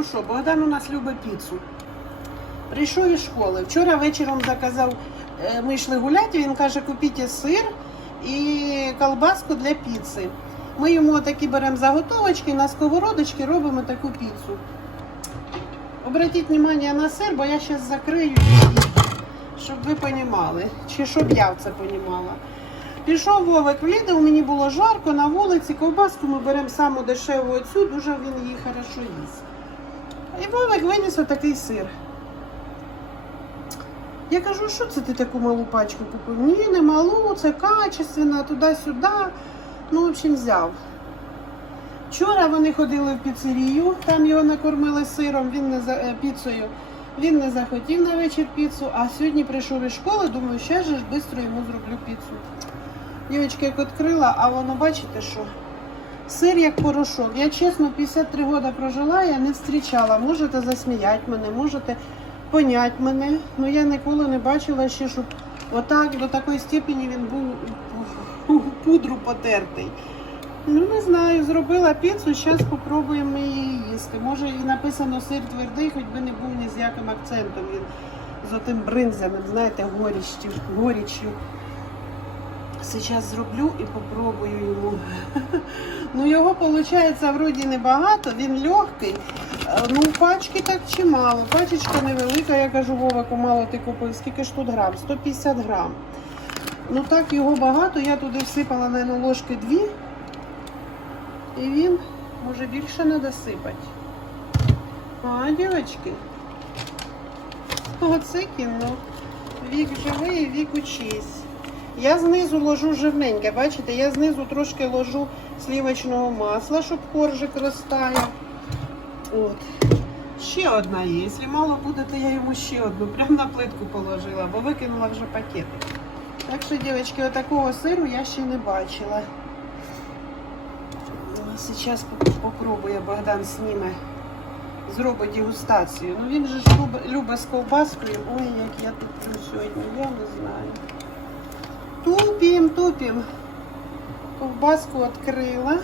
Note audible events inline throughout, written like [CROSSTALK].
кажу, що Богдан у нас любить піцу. Прийшов із школи. Вчора вечором заказав, е, ми йшли гуляти, він каже, купіть сир і колбаску для піци. Ми йому такі беремо заготовочки, на сковородочки робимо таку піцу. Обратіть увагу на сир, бо я зараз закрию щоб ви розуміли, чи щоб я це розуміла. Пішов Вовик в Лідл, мені було жарко на вулиці, ковбаску ми беремо саму дешеву оцю, дуже він її хорошо їсть. І Вовик виніс отакий сир. Я кажу, що це ти таку малу пачку купив? Ні, не малу, це качественна, туди-сюди. Ну, в общем, взяв. Вчора вони ходили в піцерію, там його накормили сиром, він не за е, піцею. Він не захотів на вечір піцу, а сьогодні прийшов із школи, думаю, ще ж швидко йому зроблю піцу. Дівчатка як відкрила, а воно бачите, що сир як порошок. Я чесно 53 роки прожила, я не зустрічала. Можете засміяти мене, можете поняти мене. Ну я ніколи не бачила ще, щоб отак до такої степені він був у пудру потертий. Ну не знаю, зробила піцу, зараз спробуємо її їсти. Може і написано сир твердий, хоч би не був ні з яким акцентом. Він з отим бринзяним, знаєте, горіччю. горіччю. Зараз зроблю і попробую йому. [LAUGHS] Ну його виходить вроді небагато, він легкий. Е, Ну, пачки так чимало. Пачечка невелика, я кажу, Вовику, мало ти купив. Скільки ж тут грам? 150 грам. Ну так його багато, я туди всипала, наверное, ложки дві. І він може більше не досипати. А, дівчатки. Оце кіно. Вік живий, вік учись. Я знизу ложу жирненьке, бачите, я знизу трошки ложу сливочного масла, щоб коржик розтаяв. От. Ще одна є. Якщо мало буде, то я йому ще одну. Прямо на плитку положила, бо викинула вже пакет. Так що, дівчатки, отакого сиру я ще не бачила. Зараз попробує Богдан зніме, зробить дегустацію. Ну він же ж любить, з ковбаскою. Ой, як я туплю сьогодні, я не знаю. Тупім, тупім. Ковбаску відкрила.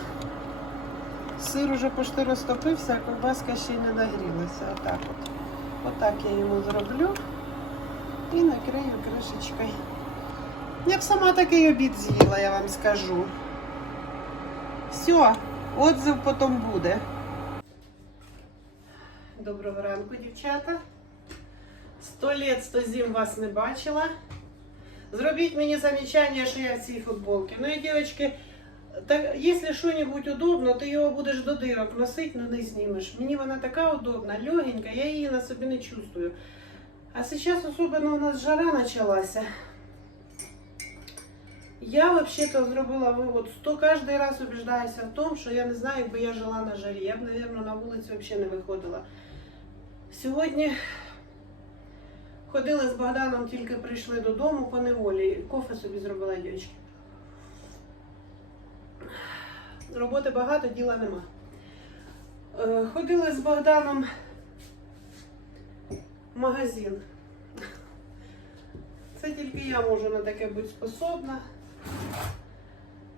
Сир уже почти розтопився, а ковбаска ще й не нагрілася. Отак от. Отак я йому зроблю і накрию кришечкою. Я б сама такий обід з'їла, я вам скажу. Все, отзив потім буде. Доброго ранку, дівчата. Сто літ, сто зим вас не бачила. Зробіть мені замечання, що я в цій футболці. Ну і дівчатки, так, якщо щось удобно, ти його будеш до дирок носити, але не знімеш. Мені вона така удобна, легенька, я її на собі не чувствую. А зараз особливо у нас жара почалася. Я вообще-то зробила вивод, то кожен раз убеждаюся в тому, що я не знаю, якби я жила на жарі. Я б, мабуть, на вулицю взагалі не виходила. Сьогодні ходили з Богданом, тільки прийшли додому по неволі. Кофе собі зробила дівчатки. Роботи багато, діла нема. Е, Ходили з Богданом в магазин. Це тільки я можу на таке бути способна.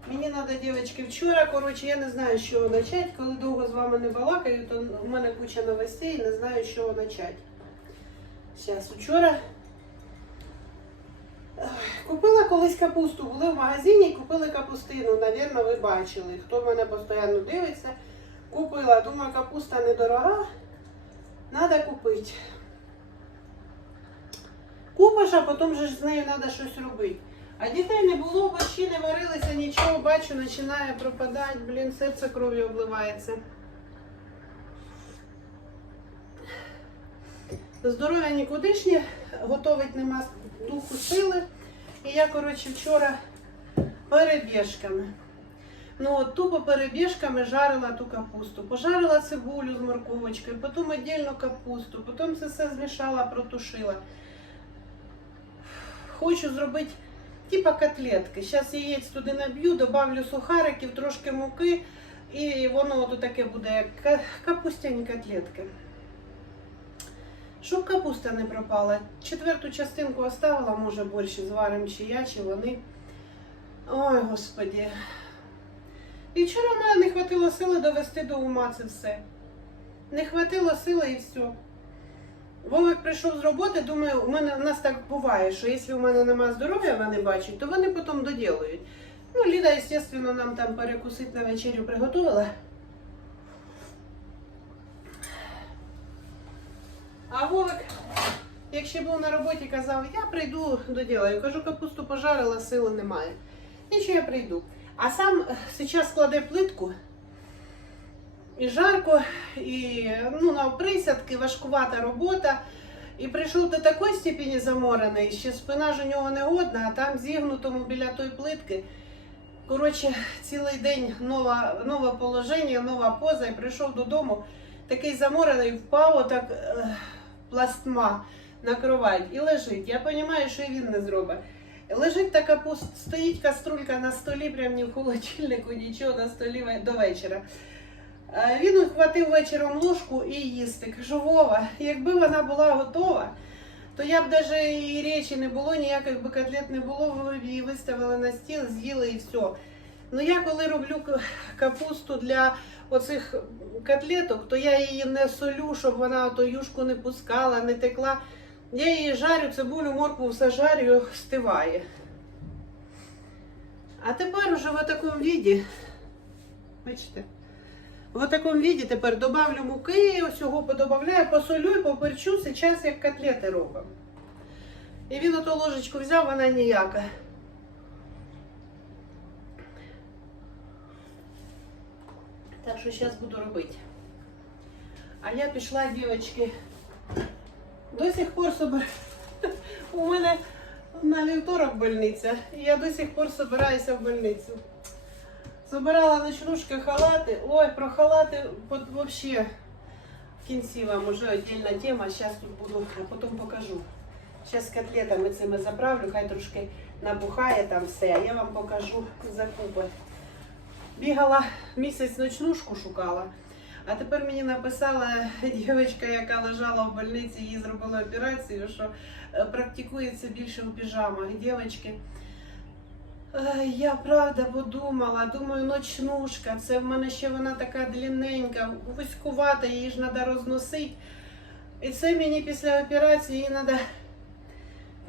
Мені треба, дівчатки, вчора, коротше, я не знаю, чого почати. Коли довго з вами не балакаю, то у мене куча новостей, не знаю, з чого почати. Зараз, вчора купила колись капусту, були в магазині і купили капустину. Навірно, ви бачили. Хто мене постійно дивиться, купила. Думаю, капуста недорога, треба купити. Купиш, а потім же з нею треба щось робити. А дітей не було, борщі не варилися, нічого, бачу, починає пропадати, блін, серце кров'ю обливається. Здоров'я нікудишнє, готовить нема духу сили. І я, коротше, вчора перебіжками. Ну, от тупо перебіжками жарила ту капусту. Пожарила цибулю з морковочкою, потім віддільно капусту, потім це все змішала, протушила. Хочу зробити типа котлетки. Зараз яєць туди наб'ю, добавлю сухариків, трошки муки, і воно тут таке буде як капустяні котлетки. Щоб капуста не пропала. Четверту частинку оставила, може борщ зварим чи я, чи вони. Ой, господі. І вчора в мене не хватило сили довести до ума це все. Не хватило сили і все. Вовик прийшов з роботи, думаю, у мене у нас так буває, що якщо у мене немає здоров'я, вони бачать, то вони потім доділують. Ну, Ліда, звісно, нам там перекусити на вечерю приготувала. А Вовик, як ще був на роботі, казав, я прийду доділаю. Кажу, капусту пожарила, сили немає. Нічого я прийду. А сам зараз кладе плитку. І жарко, і ну, на присядки, важкувата робота. І прийшов до такої степені заморений, що спина ж у нього не годна, а там зігнутому біля тої плитки. Коротше, цілий день нове, нове положення, нова поза. І прийшов додому, такий заморений, впав отак е, пластма на кровать і лежить. Я розумію, що і він не зробить. Лежить така пуст, стоїть каструлька на столі, прям ні в холодильнику, нічого на столі до вечора. Він ухватив вечором ложку і їсти. Кажу, Вова, якби вона була готова, то я б навіть і речі не було, ніяких би котлет не було, ви б її виставили на стіл, з'їли і все. Ну я коли роблю капусту для оцих котлеток, то я її не солю, щоб вона ото юшку не пускала, не текла. Я її жарю, цибулю, моркву все жарю, стиває. А тепер уже в такому віді, бачите, в такому віді тепер добавлю муки, ось його подобавляю, посолю і поперчу, зараз як котлети робимо. І він ото ложечку взяв, вона ніяка. Так що зараз буду робити. А я пішла, дівчатки, до сих пор собер... [LAUGHS] У мене на вівторок больниця, і я до сих пор собираюся в больницю. Собирала ночнушки, халати. Ой, про халати вообще в кінці вам уже отдельна тема. Зараз тут буду, а потім покажу. Зараз котлетами цими заправлю, хай трошки набухає там все, а я вам покажу закупи. Бігала місяць ночнушку шукала. А тепер мені написала дівчинка, яка лежала в больниці, їй зробили операцію, що е, практикується більше у піжамах. Дівчатки, е, я правда подумала, думаю, ночнушка, це в мене ще вона така длинненька, вузькувата, її ж треба розносити. І це мені після операції треба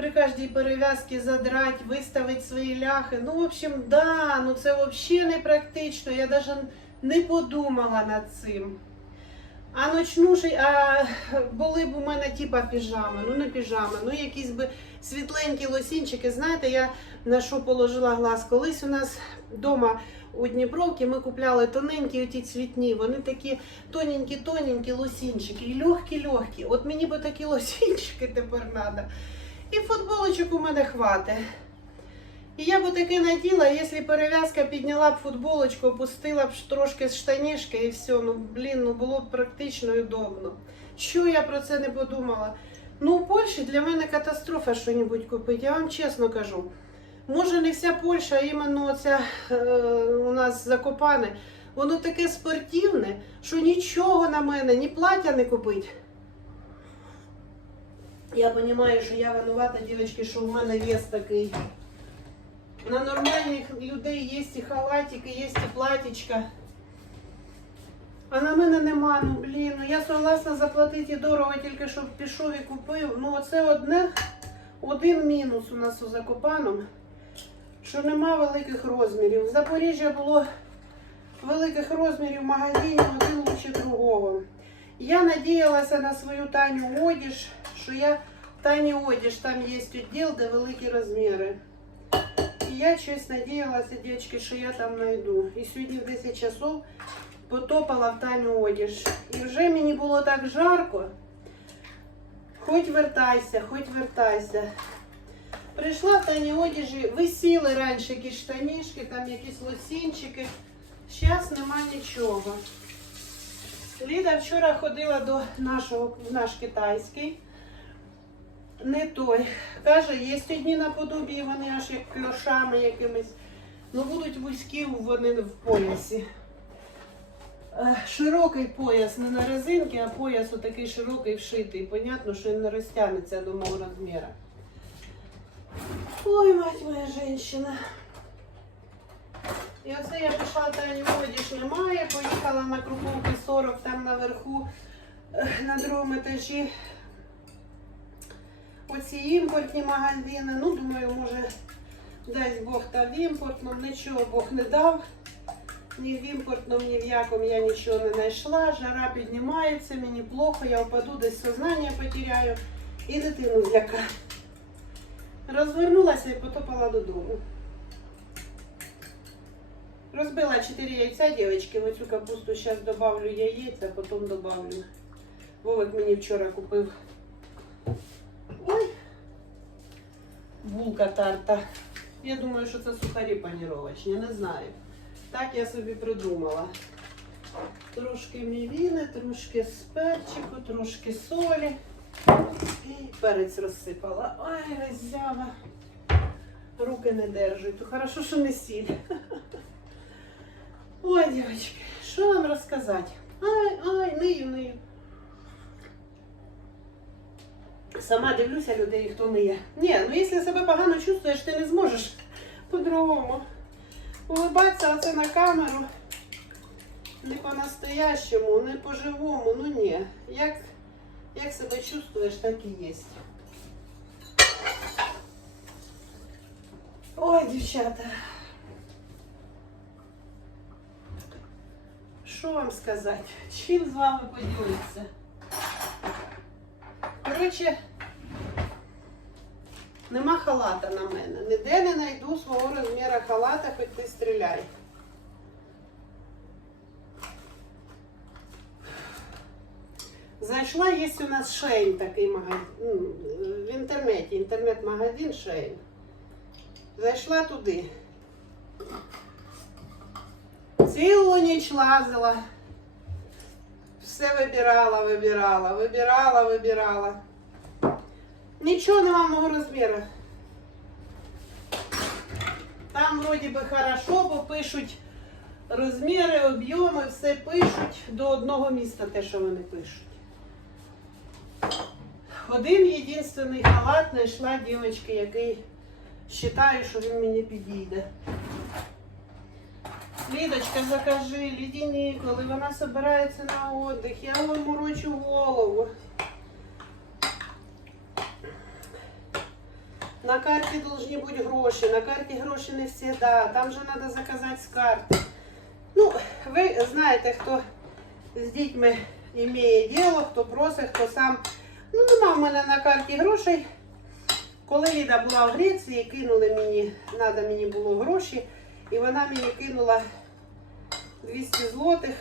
при кожній перев'язці задрати, виставити свої ляхи. Ну, в общем, да, ну це взагалі не практично. Я навіть не подумала над цим. А ночнуші, а були б у мене типа піжами, ну не піжами, ну якісь би світленькі лосінчики. Знаєте, я на що положила глаз? Колись у нас вдома у Дніпровці ми купляли тоненькі оті цвітні, вони такі тоненькі-тоненькі лосінчики, і легкі-легкі. От мені би такі [LAUGHS] лосінчики тепер треба. І футболочок у мене хватить. І я б таке наділа, якщо перев'язка підняла б футболочку, опустила б трошки з штанішки і все. Ну, блін, ну було б практично і удобно. Що я про це не подумала? Ну, у Польщі для мене катастрофа що-небудь купити, я вам чесно кажу. Може, не вся Польща, а іменно ця е, у нас Закопане, воно таке спортивне, що нічого на мене, ні плаття не купить. Я розумію, що я винувата, дівчатки, що в мене вес такий. На нормальних людей є і халатики, є і платічка. А на мене нема, ну блін, ну я согласна заплатити дорого, тільки щоб пішов і купив. Ну оце одне, один мінус у нас у Закопаном, що нема великих розмірів. В Запоріжжя було великих розмірів в магазині, один лучше другого. Я надіялася на свою Таню одіж, що я Тані одіж, там є відділ, де великі розміри. І я щось надіялася, дівчатки, що я там знайду. І сьогодні в 10 часов потопала в Таню одіж. І вже мені було так жарко. Хоч вертайся, хоч вертайся. Прийшла в Тані одіжі, висіли раніше якісь штанішки, там якісь лосінчики. Зараз нема нічого. Ліда вчора ходила до нашого, в наш китайський. Не той. Каже, є одні наподобі, вони аж як кльошами якимись. Ну будуть вузькі вони в поясі. Е, Широкий пояс, не на резинки, а пояс отакий широкий вшитий. Понятно, що він не розтягнеться до мого розміру. Ой, мать моя жінка. І оце я пішла Тані одіж немає, поїхала на Круповки 40 там наверху. е, на другому етажі оці імпортні магазини. Ну, думаю, може, дасть Бог та в імпортному, нічого Бог не дав. Ні в імпортному, ні в якому я нічого не знайшла. Жара піднімається, мені плохо, я впаду, десь сознання потеряю і дитину злякаю. Розвернулася і потопала додому. Розбила 4 яйця, дівчатки, в оцю капусту зараз добавлю яєць, а потім добавлю. Вовик мені вчора купив. Ой, булка тарта. Я думаю, що це сухарі паніровочні, не знаю. Так я собі придумала. Трошки мівіни, трошки з перчику, трошки солі. І перець розсипала. Ой, роззява. Руки не держать. То хорошо, що не сіль. Ой, дівчатки, що вам розказати? Ай, ай, нию, нию. Сама дивлюся людей, хто не є. Ні, ну якщо себе погано чувствуєш, ти не зможеш по-другому. Улибатися оце на камеру. Не по-настоящему, не по-живому, ну ні. Як, як себе чувствуєш, так і є. Ой, дівчата. Що вам сказати? Чим з вами поділитися? Коротше, нема халата на мене. Ніде не знайду свого розміру халата, хоч ти стріляй. Зайшла, є у нас Шейн такий магазин. ну, В інтернеті, інтернет-магазин Шейн. Зайшла туди. Цілу ніч лазила. Все вибирала, вибирала, вибирала, вибирала. Нічого нема мого розміру. Там вроді би хорошо, бо пишуть розміри, об'єми, все пишуть до одного міста те, що вони пишуть. Один єдинственний халат знайшла дівчинки, який вважаю, що він мені підійде. Лідочка, закажи лідяні, коли вона збирається на отдих. Я вам морочу голову. На карті должны бути гроші, на карті гроші не завжди. Там же треба заказати з карти. Ну, ви знаєте, хто з дітьми має діло, хто просить, хто сам. Ну, нема в мене на карті грошей. Коли Ліда була в Греції, кинули мені, треба мені було гроші, і вона мені кинула 200 злотих.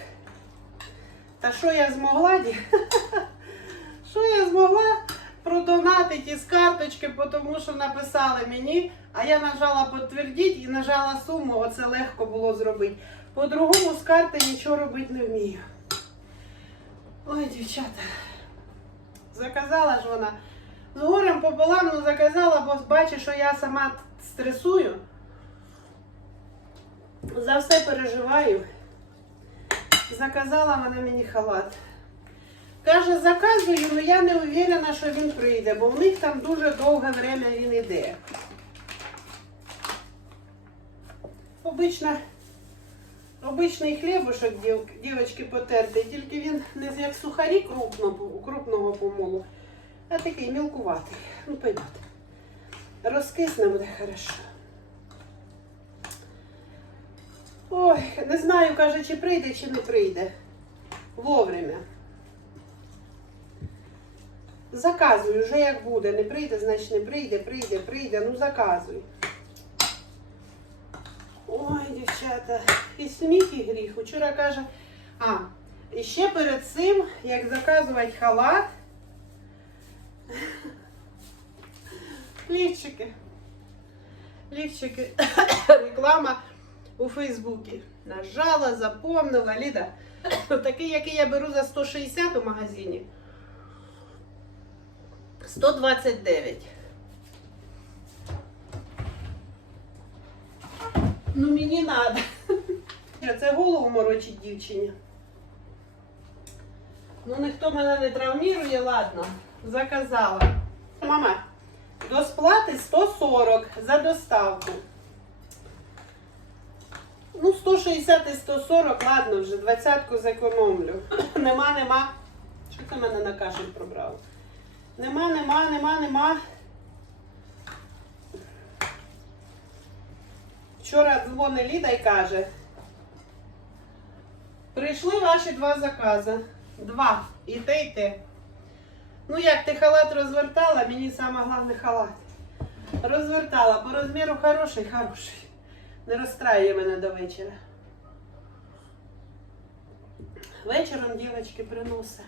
Та що я змогла? [LAUGHS] ді- Що я змогла продонатити із карточки, тому що написали мені, а я нажала підтвердити і нажала суму, оце легко було зробити. По-другому з карти нічого робити не вмію. Ой, дівчата. Заказала ж вона. З горем пополам, ну заказала, бо бачить, що я сама стресую. За все переживаю. Заказала вона мені халат. Каже, заказую, але я не уверена, що він прийде, бо в них там дуже довге время він іде. Обично, обичний хлібушок дів, дівочки потертий, тільки він не як сухарі крупного, крупного помолу, а такий мілкуватий. Ну, пойдет. Розкисне буде хорошо. Ой, не знаю, каже, чи прийде, чи не прийде. Вовремя. Заказуй, вже як буде. Не прийде, значить не прийде, прийде, прийде. Ну заказуй. Ой, дівчата, і сміх, і гріх. Вчора каже, а, і ще перед цим, як заказувати халат. Лівчики. Лівчики. [COUGHS] Реклама у Фейсбуці. Нажала, запомнила, Ліда. [COUGHS] Такий, який я беру за 160 у магазині. 129. Ну мені надо. Це голову морочить дівчині. Ну ніхто мене не травмірує, ладно. Заказала. Мама, до сплати 140 за доставку. Ну, 160 і 140, ладно, вже двадцятку зекономлю. [COUGHS] Нема, нема. Що це мене на кашель пробрало? Нема, нема, нема, нема. Вчора дзвонить Ліда і каже. Прийшли ваші два закази. Два. І те, і те. Ну як ти халат розвертала, мені саме головне халат. Розвертала, по розміру хороший, хороший. Не розстраює мене до вечора. Вечором дівчатки приносить.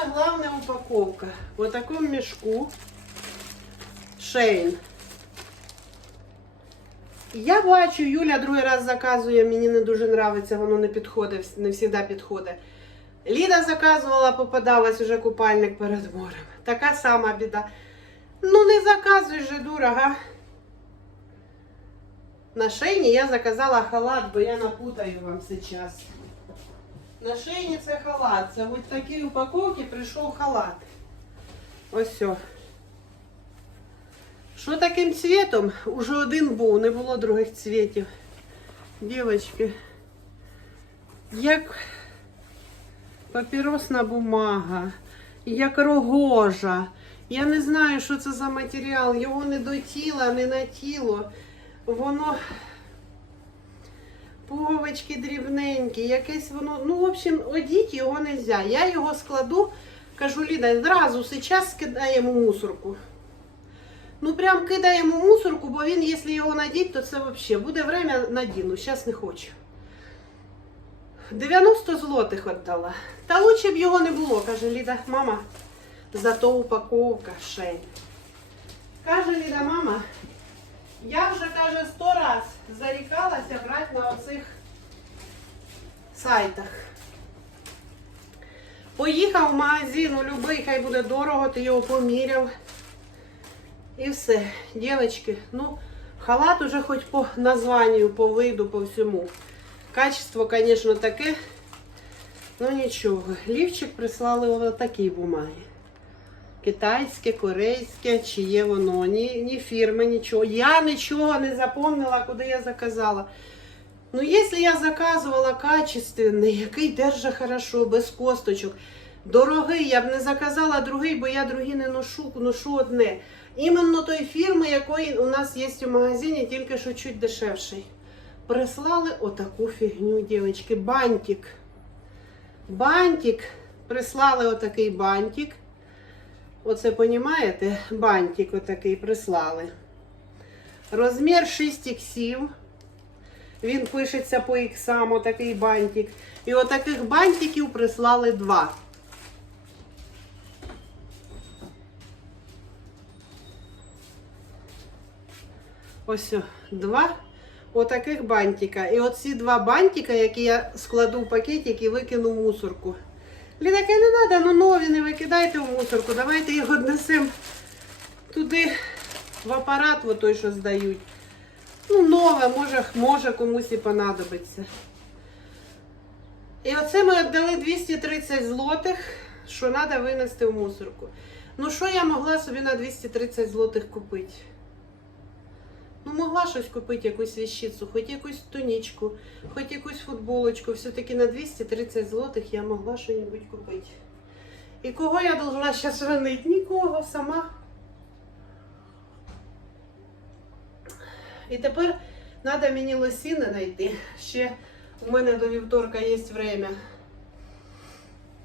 Самое главное упаковка. В такому мешку. Шейн. Я бачу, Юля другий раз заказує, мені не дуже нравиться, воно не підходить, не завжди підходить. Ліда заказувала, попадалась уже купальник перед морем. Така сама біда. Ну не заказуй же, дура, га. На шейні я заказала халат, бо я напутаю вам зараз. На халат. Це в ось такій упаковці прийшов халат. Ось все. Що таким цвітом? Уже один був, не було других цвітів. Дівочки, як папіросна бумага, як рогожа. Я не знаю, що це за матеріал. Його не до тіла, не на тіло. Воно пуговички дрібненькі, якесь воно. Ну, в общем, одіть його не можна. Я його складу, кажу, Ліда, зразу зараз скидаємо мусорку. Ну, прям кидаємо мусорку, бо він, якщо його надіть, то це взагалі буде время надіну. Зараз не хочу. 90 злотих віддала. Та лучше б його не було, каже Ліда, мама. Зато упаковка шей. Каже Ліда, мама, я вже, каже, сто раз зарікалася брати на оцих сайтах. Поїхав в магазин, у любий, хай буде дорого, ти його поміряв. І все, дівчатки, ну, халат уже хоч по названню, по виду, по всьому. Качество, звісно, таке, ну нічого. Лівчик прислали такій бумаги. Китайське, корейське, чи є воно, ні, ні фірми, нічого. Я нічого не запомнила, куди я заказала. Ну, якщо я заказувала качественний, який держа хорошо, без косточок, дорогий, я б не заказала другий, бо я другий не ношу, ношу одне. Іменно той фірми, якої у нас є в магазині, тільки що чуть дешевший. Прислали отаку фігню, дівчатки, бантик. Бантик. Прислали отакий бантик. Оце, понімаєте, бантик отакий прислали. Розмір 6 іксів. Він пишеться по іксам, отакий бантик. І отаких бантиків прислали два. Ось два отаких бантика. І оці два бантика, які я складу в пакетик і викину в мусорку. Лідаки не треба, ну нові не викидайте в мусорку. Давайте їх однесемо туди в апарат, в той, що здають. Ну, нове, може, може комусь і понадобиться. І оце ми віддали 230 злотих, що треба винести в мусорку. Ну, що я могла собі на 230 злотих купити? Ну, могла щось купити, якусь віщицю, хоч якусь тонічку, хоч якусь футболочку. Все-таки на 230 злотих я могла щось купити. І кого я должна зараз винити? Нікого, сама. І тепер треба мені лосіни знайти. Ще у мене до вівторка є время.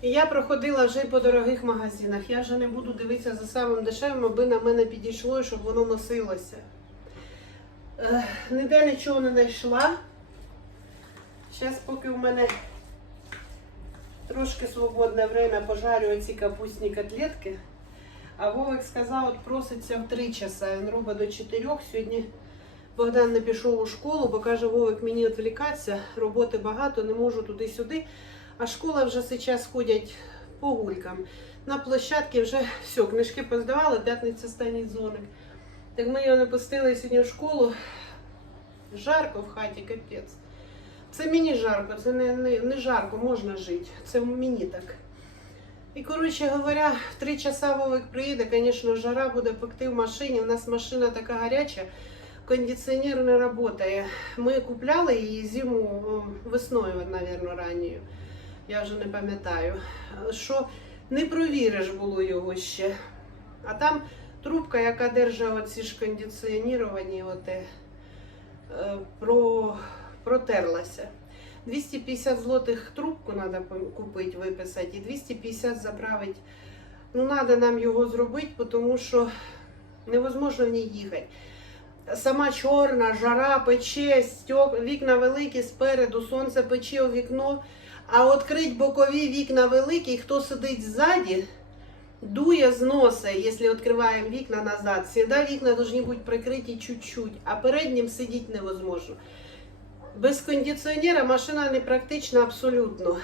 І я проходила вже по дорогих магазинах. Я вже не буду дивитися за самим дешевим, аби на мене підійшло, і щоб воно носилося. Ніде нічого не знайшла. Зараз, поки у мене трошки свободне время, пожарю оці капустні котлетки. А Вовик сказав, от проситься в 3 часа. Він робить до 4. Сьогодні Богдан не пішов у школу, бо каже, Вовик, мені відвлікатися, роботи багато, не можу туди-сюди. А школа вже зараз ходять по гулькам. На площадці вже все, книжки поздавали, п'ятниця останній дзвоник. Так ми його не пустили сьогодні в школу. Жарко в хаті, капець. Це мені жарко, це не, не, не жарко, можна жити. Це мені так. І, коротше говоря, в три часа Вовик приїде, звісно, жара буде пекти в машині. У нас машина така гаряча, кондиціонер не працює. Ми купляли її зиму весною, мабуть, ранньою. Я вже не пам'ятаю. Що не провіриш було його ще. А там трубка, яка держить оці ж кондиціоніровані, от, е, про, протерлася. 250 злотих трубку треба купити, виписати, і 250 заправити. Ну, треба нам його зробити, тому що невозможно в ній їхати. Сама чорна, жара, пече, стек, вікна великі спереду, сонце пече у вікно. А відкрити бокові вікна великі, хто сидить ззаді, дує з носа, якщо відкриваємо вікна назад. Завжди вікна повинні бути прикриті чуть-чуть, а переднім сидіти невозможно. Без кондиціонера машина не практична абсолютно.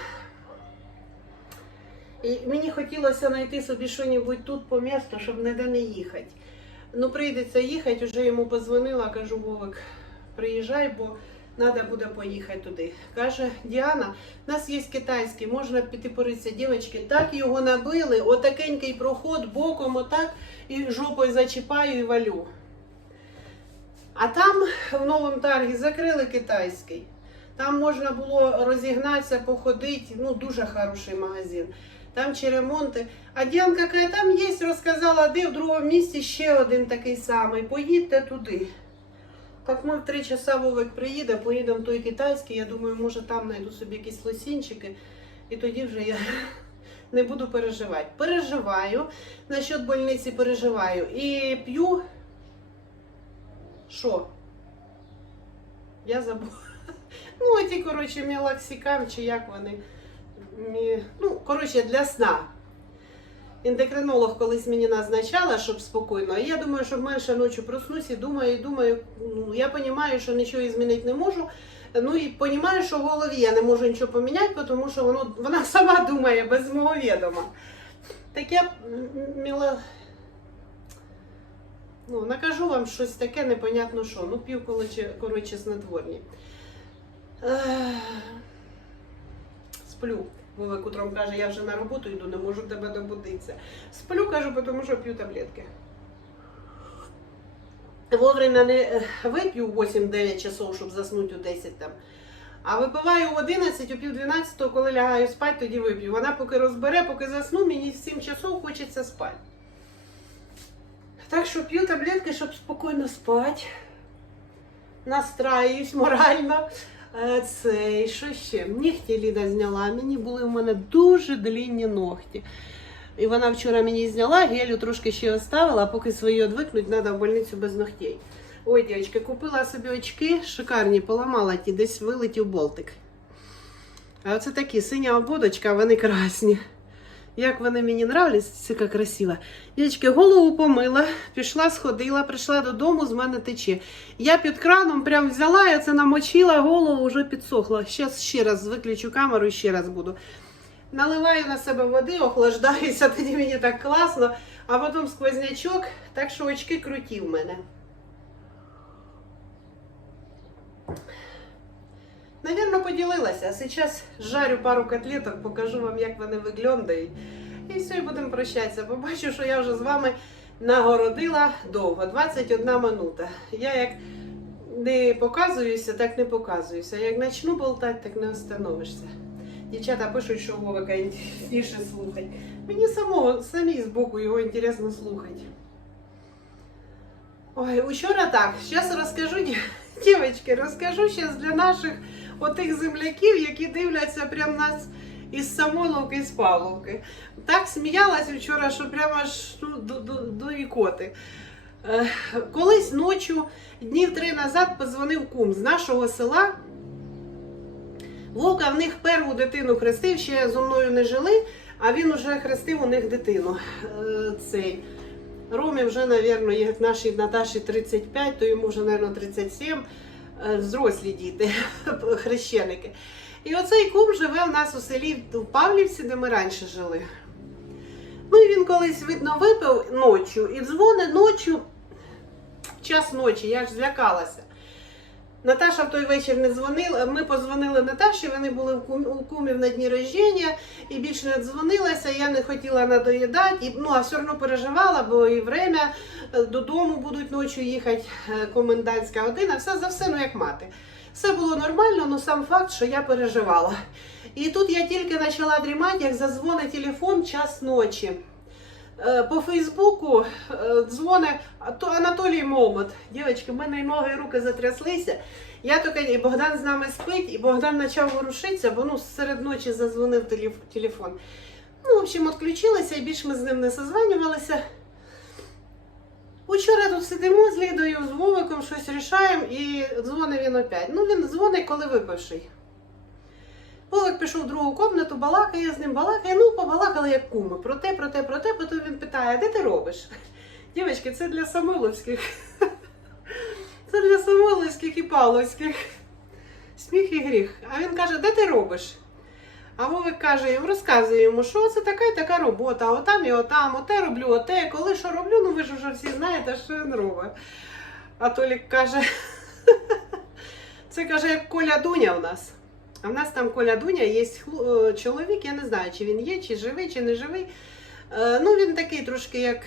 І мені хотілося знайти собі щось тут по місту, щоб ніде не їхати. Ну, прийдеться їхати, вже йому позвонила, кажу, Вовик, приїжджай, бо треба буде поїхати туди. Каже, Діана, у нас є китайський, можна піти поритися, дівчатки, так його набили, отакенький проход, боком, отак, і жопою зачіпаю і валю. А там в новому таргі закрили китайський. Там можна було розігнатися, походити. Ну, дуже хороший магазин. Там чи ремонти. А Діанка каже, там є, розказала, де в другому місці ще один такий самий. Поїдьте туди. Так ми в три часа Вовик приїде, поїдемо в той китайський. Я думаю, може там знайду собі якісь лосінчики. І тоді вже я [LAUGHS] не буду переживати. Переживаю. Насчет больниці переживаю. І п'ю. Що? Я забула. [LAUGHS] Ну, ті, коротше, мілаксикам, чи як вони. Ну, коротше, для сна. Ендокринолог колись мені назначала, щоб спокійно. І я думаю, що менше ночі проснусь і думаю, і думаю, ну, я розумію, що нічого змінити не можу. Ну і розумію, що в голові я не можу нічого поміняти, тому що воно, вона [LAUGHS] сама думає без мого відома. Так я міла. Ну, накажу вам щось таке, непонятно що. Ну, пів коротше, снотворні. Ех, Сплю. Вовик утром каже, я вже на роботу йду, не можу тебе добудитися. Сплю, кажу, тому що п'ю таблетки. Вовремя не е, вип'ю 8-9 часов, щоб заснути у 10 там. А випиваю в 11, о пів 12, коли лягаю спати, тоді вип'ю. Вона поки розбере, поки засну, мені в 7 часов хочеться спати. Так що п'ю таблетки, щоб спокійно спати. Настраюсь морально. Е, Це і що ще? Нігті Ліда зняла. Мені були в мене дуже длінні ногті. І вона вчора мені зняла, гелю трошки ще оставила, поки свої одвикнуть, треба в больницю без ногтей. Ой, дівчатка, купила собі очки, шикарні, поламала ті, десь вилетів болтик. А оце такі синя ободочка, вони красні. Як вони мені нравляться, яка красива. Дівчатки, голову помила, пішла, сходила, прийшла додому, з мене тече. Я під краном прям взяла, я це намочила, голову вже підсохла. Зараз ще раз виключу камеру і ще раз буду. Наливаю на себе води, охлаждаюся, [LAUGHS] тоді мені так класно, а потім сквознячок, так що очки круті в мене. Поділилася. А зараз жарю пару котлеток, покажу вам, як вони виглядають. І все, і будемо прощатися. Побачу, що я вже з вами нагородила довго, 21 минута. Я як не показуюся, так не показуюся. Як почну болтати, так не остановишся. Дівчата пишуть, що Вовика інтересніше слухати. Мені самого, самі з боку його інтересно слухати. Ой, учора так. Зараз розкажу, дівчатки, розкажу зараз для наших отих земляків, які дивляться прямо нас із Самойловки, з Павловки. Так сміялась вчора, що прямо аж ну, до, до, до ікоти. Е, колись ночі, днів три назад, позвонив кум з нашого села. Вовка в них перву дитину хрестив, ще зо мною не жили, а він уже хрестив у них дитину. Е, Цей. Ромі вже, мабуть, як нашій Наташі 35, то йому вже, мабуть, 37, е, взрослі діти, [LAUGHS] хрещеники. І оцей кум живе в нас у селі в Павлівці, де ми раніше жили. Ну і він колись, видно, випив ночі і дзвонить ночі, час ночі, я ж злякалася. Наташа в той вечір не дзвонила. Ми позвонили Наташі, вони були у кумів на дні рождення і більше не дзвонилася. Я не хотіла надоїдати, і, ну а все одно переживала, бо і время е, додому будуть ночі їхати, е, комендантська година. Все за все, ну як мати. Все було нормально, але сам факт, що я переживала. І тут я тільки почала дрімати, як зазвонить телефон час ночі. Е, По Фейсбуку е, дзвони Ато- Анатолій Момот. Дівчатки, в мене і ноги, і руки затряслися. Я тільки, і Богдан з нами спить, і Богдан почав ворушитися, бо ну, серед ночі зазвонив телефон. Ну, в общем, відключилися, і більше ми з ним не созванювалися. Учора тут сидимо з Лідою, з Вовиком щось рішаємо, і дзвонить він опять. Ну, він дзвонить, коли випивший. Вовик пішов в другу кімнату, балакає з ним, балакає, ну побалакали як куми. Про те, про те, про те, потім він питає, де ти робиш? [LAUGHS] Дівчатки, це для Самойловських. [LAUGHS] Це для Самойловських і Павловських. Сміх і гріх. А він каже, де ти робиш? А Вовик каже, їм, розказує йому, що це така і така робота, отам і отам, оте роблю, оте, коли що роблю, ну ви ж вже всі знаєте, що він робить. А Толік каже, [LAUGHS] це каже, як Коля Дуня у нас. А в нас там Коля Дуня є е, чоловік, я не знаю, чи він є, чи живий, чи не живий. Е, Ну, він такий трошки як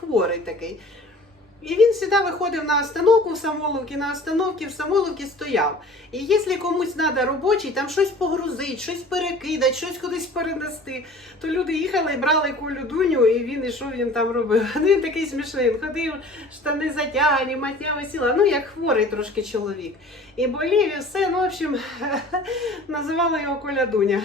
хворий такий. І він завжди виходив на остановку в Самоловці, на остановці в Самоловці стояв. І якщо комусь треба робочий, там щось погрузити, щось перекидати, щось кудись перенести, то люди їхали і брали Колю Дуню, і він і що він там робив. [LAUGHS] Ну, він такий смішний, він ходив, штани затягані, матня висіла, ну як хворий трошки чоловік. І болів, і все, ну, в общем, [LAUGHS] називали його Коля Дуня.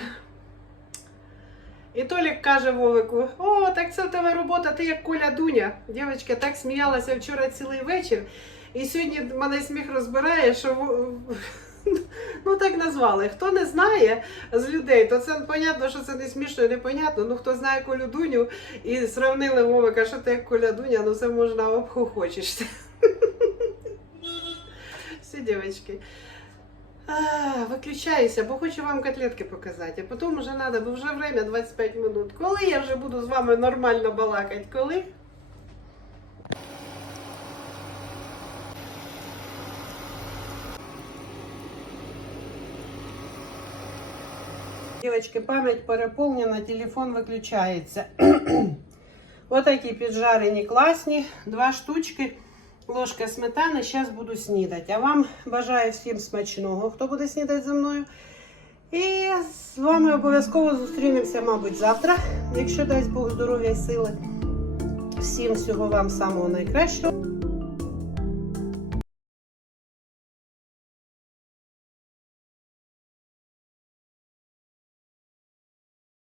І Толік каже Вовику: О, так це в тебе робота, ти як Коля Дуня. Дівчинка так сміялася вчора цілий вечір. І сьогодні мене сміх розбирає, що [LAUGHS] ну так назвали. Хто не знає з людей, то це понятно, що це не смішно і непонятно. Ну хто знає Колю Дуню і сравнили Вовика, що ти як Коля Дуня, ну це можна обхохочешся. [LAUGHS] Все, дівчатки. Виключаюся, бо хочу вам котлетки показати. А потім вже треба, бо вже время 25 минут. Коли я вже буду з вами нормально балакати? Коли? Девочки, пам'ять переповнена, телефон виключається. [CLEARS THROAT] Отакі піджарені класні, два штучки, ложка сметани. Зараз буду снідати. А вам бажаю всім смачного, хто буде снідати зі мною. І з вами обов'язково зустрінемося, мабуть, завтра, якщо дасть Бог здоров'я і сили. Всім всього вам самого найкращого.